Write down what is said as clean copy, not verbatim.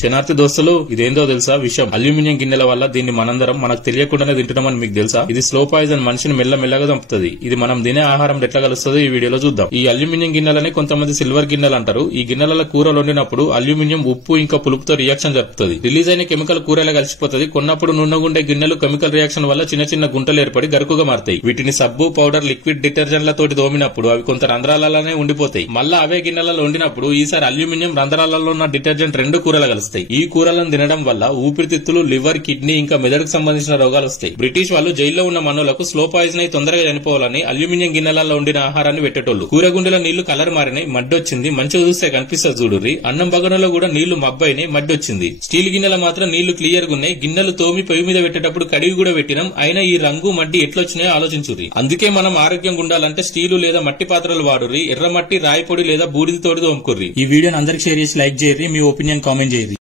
శనార్థి దోస్తులు, ఇదేందో తెలుసా విషయం? అల్యూమినియం గిన్నెల వల్ల దీన్ని మనందరం మనకు తెలియకుండానే తింటున్నామని మీకు తెలుసా? ఇది స్లో పాయిజన్, మనిషిని మెల్లమెల్లగా చంపుతుంది. ఇది మనం తినే ఆహారం ఎట్లా కలుస్తుందో ఈ వీడియోలో చూద్దాం. ఈ అల్యూమినియం గిన్నెలని కొంతమంది సిల్వర్ గిన్నెలు అంటారు. ఈ గిన్నెల కూరలు వండినప్పుడు అల్యూమినియం ఉప్పు ఇంకా పులుపుతో రియాక్షన్ జరుపుతుంది. రిలీజ్ అయిన కెమికల్ కూరలో కలిసిపోతుంది. కొన్నప్పుడు నున్నగుండే గిన్నెలు కెమికల్ రియాక్షన్ వల్ల చిన్న చిన్న గుంటలు ఏర్పడి గరుకుగా మారుతాయి. వీటిని సబ్బు, పౌడర్, లిక్విడ్ డిటర్జెంట్లతోటి తోమినప్పుడు అవి కొంత రంధ్రాలలోనే ఉండిపోతాయి. మళ్ళా అవే గిన్నెలలో వండినప్పుడు ఈసారి అల్యూమినియం రంధ్రాలలో ఉన్న డిటర్జెంట్ రెండు కూరలు కలుస్తాయి. ఈ కూరలను తినడం వల్ల ఊపిరితిత్తులు, లివర్, కిడ్నీ ఇంకా మెదడుకు సంబంధించిన రోగాలు వస్తాయి. బ్రిటిష్ వాళ్ళు జైల్లో ఉన్న మనులకు స్లో పాయిజన్ అయి తొందరగా చనిపోవాలని అల్యూమినియం గిన్నెలలో వండిన ఆహారాన్ని పెట్టేటోళ్లు. కూరగుండెల నీళ్లు కలర్ మారినాయి, మడ్డొచ్చింది. మంచిగా చూస్తే కనిపిస్తుంది చూడుర్రి. అన్నం బగనలో కూడా నీళ్లు మబ్బైనాయి, మడ్డొచ్చింది. స్టీల్ గిన్నెల మాత్రం నీళ్లు క్లియర్ గా ఉన్నాయి. గిన్నెలు తోమి పొయ్యి మీద పెట్టేటప్పుడు కడిగి కూడా పెట్టినాం. అయినా ఈ రంగు మడ్డి ఎట్లొచ్చినాయో ఆలోచించుర్రి. అందుకే మనం ఆరోగ్యంగా ఉండాలంటే స్టీలు లేదా మట్టి పాత్రలు వాడుర్రి. ఎర్రమట్టి, రాయి పొడి లేదా బూడిదతోటి తోముకుర్రి. ఈ వీడియోని అందరికి షేర్ చేసి లైక్ చేయర్రి. మీ ఒపీనియన్ కామెంట్ చేయర్రి.